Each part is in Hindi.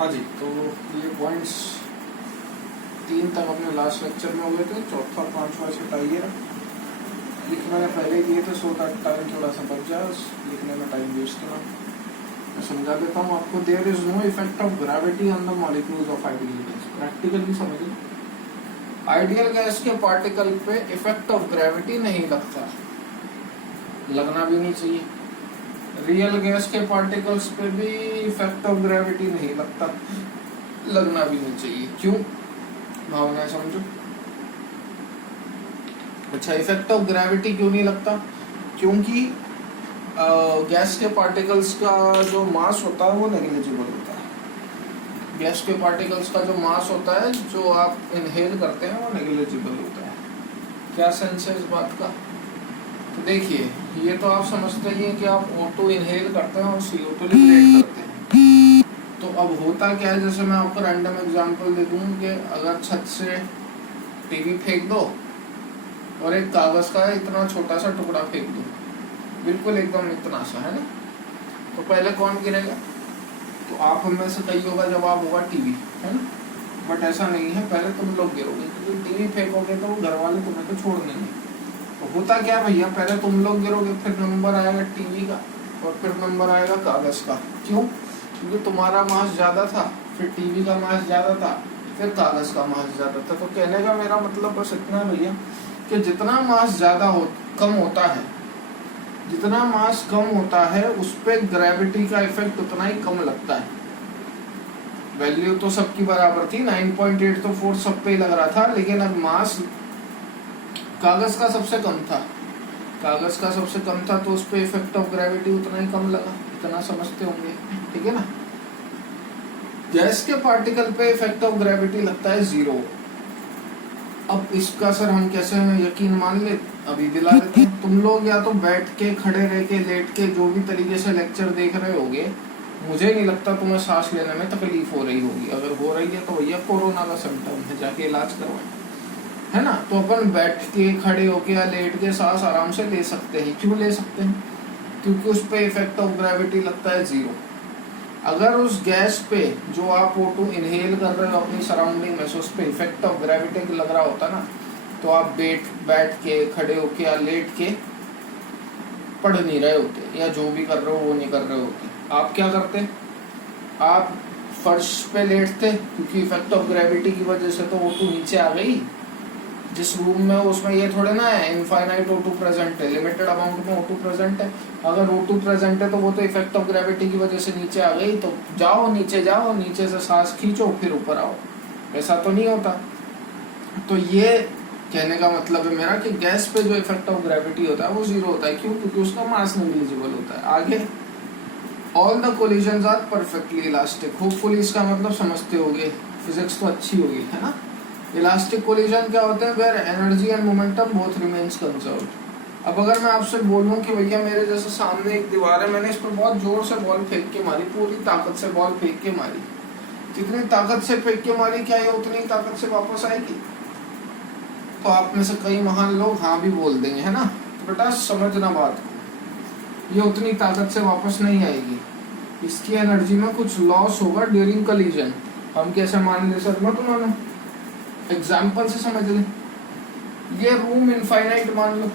हाँ जी, तो ये पॉइंट्स 3 तक अपने लास्ट लेक्चर में हो गए थे। चौथा 5वां टाइगर लिखने में पहले किए थे, सो दैट टाइम थोड़ा सा बच जाए, लिखने में टाइम वेस्ट ना। मैं समझा देता हूँ आपको। There is no effect of gravity on the molecules of ideal gas. Practically समझिए, आइडियल गैस के पार्टिकल पे इफेक्ट ऑफ ग्रेविटी नहीं लगता, लगना भी नहीं चाहिए। रियल गैस के पार्टिकल्स पे भी इफेक्ट ऑफ ग्रेविटी नहीं लगता, लगना भी नहीं चाहिए। क्यों? भावना समझो। अच्छा, इफेक्ट ऑफ ग्रेविटी क्यों नहीं लगता? क्योंकि गैस के पार्टिकल्स का जो मास होता है वो नेग्लिजिबल होता है। गैस के पार्टिकल्स का जो मास होता है, जो आप इनहेल करते हैं, वो नेग्लिजिबल होता है। क्या सेंस है इस बात का? तो देखिए, ये तो आप समझते ही हैं कि आप O2 इनहेल करते हैं और CO2 लिबरेट करते हैं। तो अब होता क्या है, जैसे मैं आपको रैंडम एग्जांपल दे दूं कि अगर छत से टीवी फेंक दो और एक कागज का इतना छोटा सा टुकड़ा फेंक दो, बिल्कुल एकदम इतना सा, है ना, तो पहले कौन गिरेगा? तो आप में से कई होगा, जवाब होगा टीवी, है ना। बट ऐसा नहीं है, पहले तुम लोग गिरोगे, क्योंकि टीवी फेंकोगे तो घर वाले तुम्हें तो छोड़ देंगे। तो होता क्या भैया, पहले तुम लोग गिरोगे, फिर नंबर आएगा टीवी का और फिर नंबर आएगा कागज का। क्यों? क्योंकि तुम्हारा मास ज्यादा था, फिर टीवी का मास ज्यादा था, फिर कागज का मास ज्यादा था। तो कहने का मेरा मतलब बस इतना भैया कि जितना मास कम होता है, जितना मास कम होता है उस पे ग्रेविटी का इफेक्ट उतना ही कम लगता है। वैल्यू तो सबकी बराबर थी, 9.8 तो फोर्स सब पे ही लग रहा था, लेकिन अब मास कागज का सबसे कम था, कागज का सबसे कम था, तो उस पे इफेक्ट ऑफ ग्रेविटी उतना ही कम लगा। इतना समझते होंगे, ठीक है ना। गैस के पार्टिकल पे इफेक्ट ऑफ ग्रेविटी लगता है 0। अब इसका सर हम कैसे यकीन मान ले? अभी दिला देते हैं। तुम लोग या तो बैठ के, खड़े रह के, लेट के, जो भी तरीके से लेक्चर देख रहे होगे, मुझे नहीं लगता तुम्हें सांस लेने में तकलीफ हो रही होगी। अगर हो रही है तो भैया कोरोना का सिम्टम है, जाके इलाज करवाएं, है ना। तो अपन बैठ के, खड़े होके या लेट के सांस आराम से ले सकते हैं। क्यों ले सकते हैं? क्योंकि उस पे इफेक्ट ऑफ ग्रेविटी लगता है 0। अगर उस गैस पे जो आप O2 इनहेल कर रहे हो अपनी सराउंडिंग में से, उस पे इफेक्ट ऑफ ग्रेविटी लग रहा होता ना, तो आप बैठ के, खड़े होके या लेट के पढ़ नहीं रहे होते, या जो भी कर रहे हो वो नहीं कर रहे होते। आप क्या करते? आप फर्श पे लेटते, क्योंकि इफेक्ट ऑफ ग्रेविटी की वजह से तो O2 नीचे आ गई। जिस रूम में, उसमें ये थोड़े ना है इनफाइनाइट O2 प्रेजेंट है, लिमिटेड अमाउंट में O2 प्रेजेंट है। अगर O2 प्रेजेंट है तो वो तो इफेक्ट ऑफ ग्रेविटी की वजह से नीचे आ गई, तो जाओ नीचे से सांस खींचो, फिर ऊपर आओ। ऐसा तो नहीं होता। तो ये कहने का मतलब है मेरा कि गैस पे जो इफेक्ट ऑफ ग्रेविटी होता है वो 0 होता है। क्यों? क्योंकि उसका मास नेग्लिजिबल होता है। आगे, all the collisions are perfectly elastic. Hopefully इसका मतलब समझते होगे, फिजिक्स तो अच्छी होगी, है ना। इलास्टिक कोलिजन क्या होते हैं? Where energy and momentum both remains conserved. अब अगर मैं आपसे बोलूं कि भैया मेरे जैसे सामने एक दीवार है, मैंने इस पर बहुत जोर से बॉल फेंक के मारी, पूरी ताकत से बॉल फेंक के मारी, जितनी ताकत से फेंक के मारी, क्या ये उतनी ताकत से वापस आएगी? तो आप में से कई महान लोग हाँ भी बोल देंगे, है ना। तो बेटा समझना बात को, ये उतनी ताकत से वापस नहीं आएगी। इसकी एनर्जी में कुछ लॉस होगा ड्यूरिंग कोलिजन। हम कैसे मान ले सर? मैं तुम्हारा एग्जाम्पल से समझ ले। ये रूम इनफाइनाइट मान लो,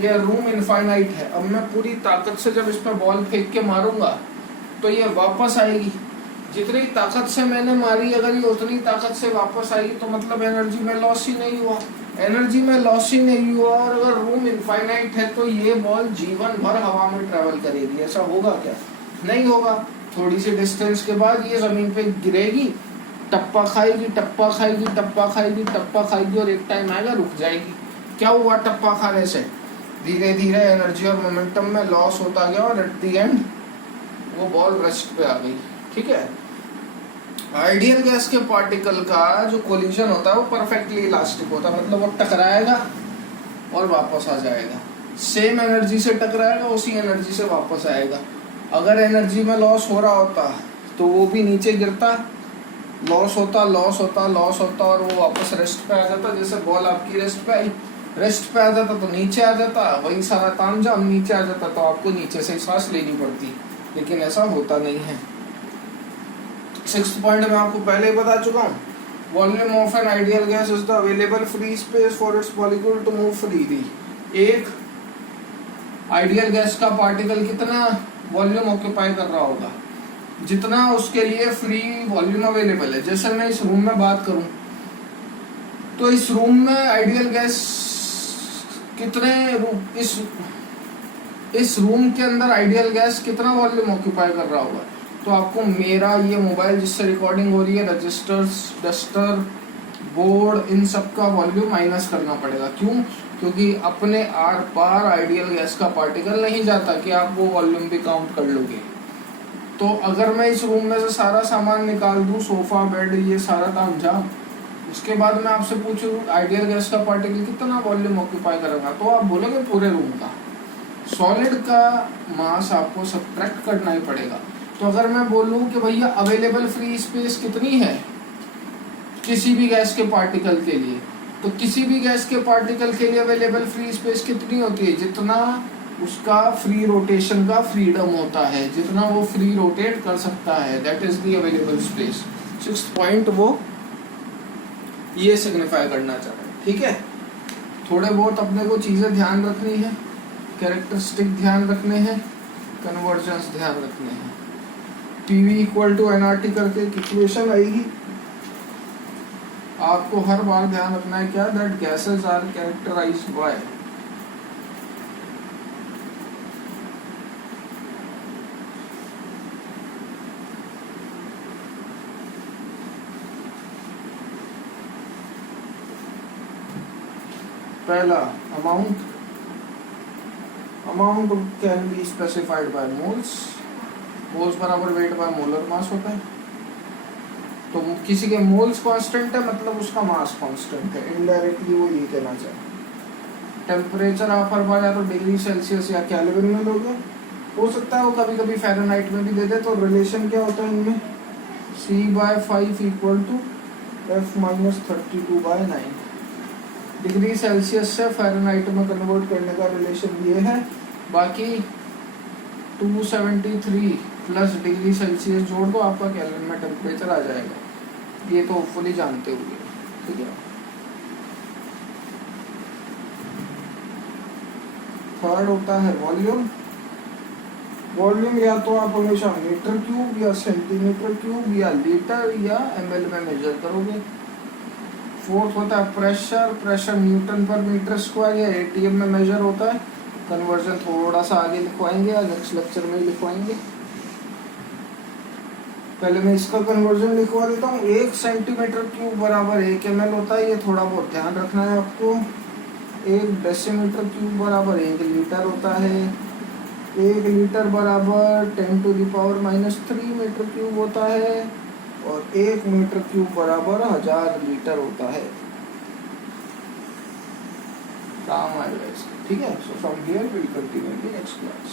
ये रूम इनफाइनाइट है। अब मैं पूरी ताकत से जब इस पर बॉल फेंक के मारूंगा तो ये वापस आएगी। जितनी ताकत से मैंने मारी, अगर ये उतनी ताकत से वापस आई, तो मतलब एनर्जी में लॉस ही नहीं हुआ। एनर्जी में लॉस ही नहीं हुआ, और अगर रूम इनफाइनाइट है तो ये बॉल जीवन भर हवा में ट्रेवल करेगी। ऐसा होगा क्या? नहीं होगा। थोड़ी सी डिस्टेंस के बाद ये जमीन पे गिरेगी, टप्पा खाएगी, टप्पा खाएगी, टप्पा खाएगी, टप्पा खाएगी, और एक टाइम आएगा रुक जाएगी। क्या हुआ टप्पा खाने से? धीरे धीरे एनर्जी और मोमेंटम में लॉस होता गया, और एट द एंड वो बॉल रेस्ट पे आ गई। ठीक है। आइडियल गैस के पार्टिकल का जो कोलिजन होता है वो परफेक्टली इलास्टिक होता है, मतलब वो टकराएगा और वापस आ जाएगा। सेम एनर्जी से टकराएगा, उसी एनर्जी से वापस आएगा। अगर एनर्जी में लॉस हो रहा होता तो वो भी नीचे गिरता, लॉस होता, और वो वापस रेस्ट पे आ जाता। जैसे बॉल आपकी रेस्ट पे आई, रेस्ट पे आ जाता तो नीचे आ जाता, वही सारा तामझाम नीचे आ जाता, तो आपको नीचे से सांस लेनी पड़ती। लेकिन ऐसा होता नहीं है। सिक्स्थ पॉइंट मैं आपको पहले ही बता चुका हूँ, volume of an ideal gas is the available free space for its molecule to move freely. एक आइडियल गैस का पार्टिकल कितना वॉल्यूम ऑक्यूपाई कर रहा होगा, जितना उसके लिए फ्री वॉल्यूम अवेलेबल है। जैसे मैं इस रूम में बात करूं तो इस रूम में आइडियल गैस कितने इस रूम के अंदर आइडियल गैस कितना वॉल्यूम ऑक्यूपाई कर रहा होगा। तो आपको मेरा ये मोबाइल जिससे रिकॉर्डिंग हो रही है, रजिस्टर्स, डस्टर, बोर्ड, इन सब का वॉल्यूम माइनस करना पड़ेगा। क्यों? क्योंकि अपने आर पार आइडियल गैस का पार्टिकल नहीं जाता कि आप वो वॉल्यूम भी काउंट कर लोगे। तो अगर मैं इस रूम में से सारा सामान निकाल दूं, सोफा, बेड, ये सारा तामझाम, उसके बाद मैं आपसे पूछूं आइडियल गैस का पार्टिकल कितना वॉल्यूम ऑक्यूपाई करेगा, तो आप बोलोगे पूरे रूम का। सॉलिड का मास आपको सब्ट्रैक्ट करना ही पड़ेगा। तो अगर मैं बोलूं कि भैया अवेलेबल फ्री स्पेस कितनी है किसी भी गैस के पार्टिकल के लिए, तो किसी भी गैस के पार्टिकल के लिए अवेलेबल फ्री स्पेस कितनी होती है, जितना उसका फ्री रोटेशन का फ्रीडम होता है, जितना वो फ्री रोटेट कर सकता है, that is the available space. Sixth point वो ये सिग्निफाई करना चाह रहे हैं। ठीक है, थोड़े बहुत अपने को चीजें ध्यान रखनी है, कैरेक्टरिस्टिक ध्यान रखने हैं, कन्वर्जेंस ध्यान रखने हैं। PV इक्वल टू NRT करके इक्वेशन आएगी, आपको हर बार ध्यान रखना है क्या, that gases are characterized by पहला amount can be specified by moles बराबर वेट बाय मोलर मास होता है। तो किसी के मोल्स कांस्टेंट है मतलब उसका मास कांस्टेंट है, इनडायरेक्टली वो ये कहना चाहे। टेम्परेचर आप हर बार या तो डिग्री सेल्सियस या केल्विन में दोगे, हो सकता है वो कभी कभी फ़ारेनहाइट में भी दे दे। तो रिलेशन क्या होता है इनमें, C/5 equal to F-32/9। Degree Celsius से फ़ारेनहाइट में कन्वर्ट करने का रिलेशन ये है। बाकी 273 प्लस डिग्री सेल्सियस जोड़ दो, आपका केल्विन में टेम्परेचर आ जाएगा। ये तो फुली जानते होंगे। ठीक है, थर्ड होता है वॉल्यूम। वॉल्यूम या तो आप हमेशा मीटर क्यूब या सेंटीमीटर क्यूब या लीटर या ml में मेजर करोगे। फोर्थ होता है प्रेशर न्यूटन पर मीटर स्क्वायर या ATM में मेजर होता है। कन्वर्जन थोड़ा सा आगे लिखवाएंगे या नेक्स्ट लेक्चर में ही लिखवाएंगे। पहले मैं इसका कन्वर्जन लिखवा देता हूँ। 1 सेंटीमीटर क्यूब बराबर 1 ml होता है, ये थोड़ा बहुत ध्यान रखना है आपको। 1 डेसीमीटर क्यूब बराबर 1 लीटर होता है। 1 लीटर बराबर 10⁻³ मीटर क्यूब होता है और 1 मीटर क्यूब बराबर 1000 लीटर होता है। काम आएगा इसका। ठीक है, so from here will continue in next class.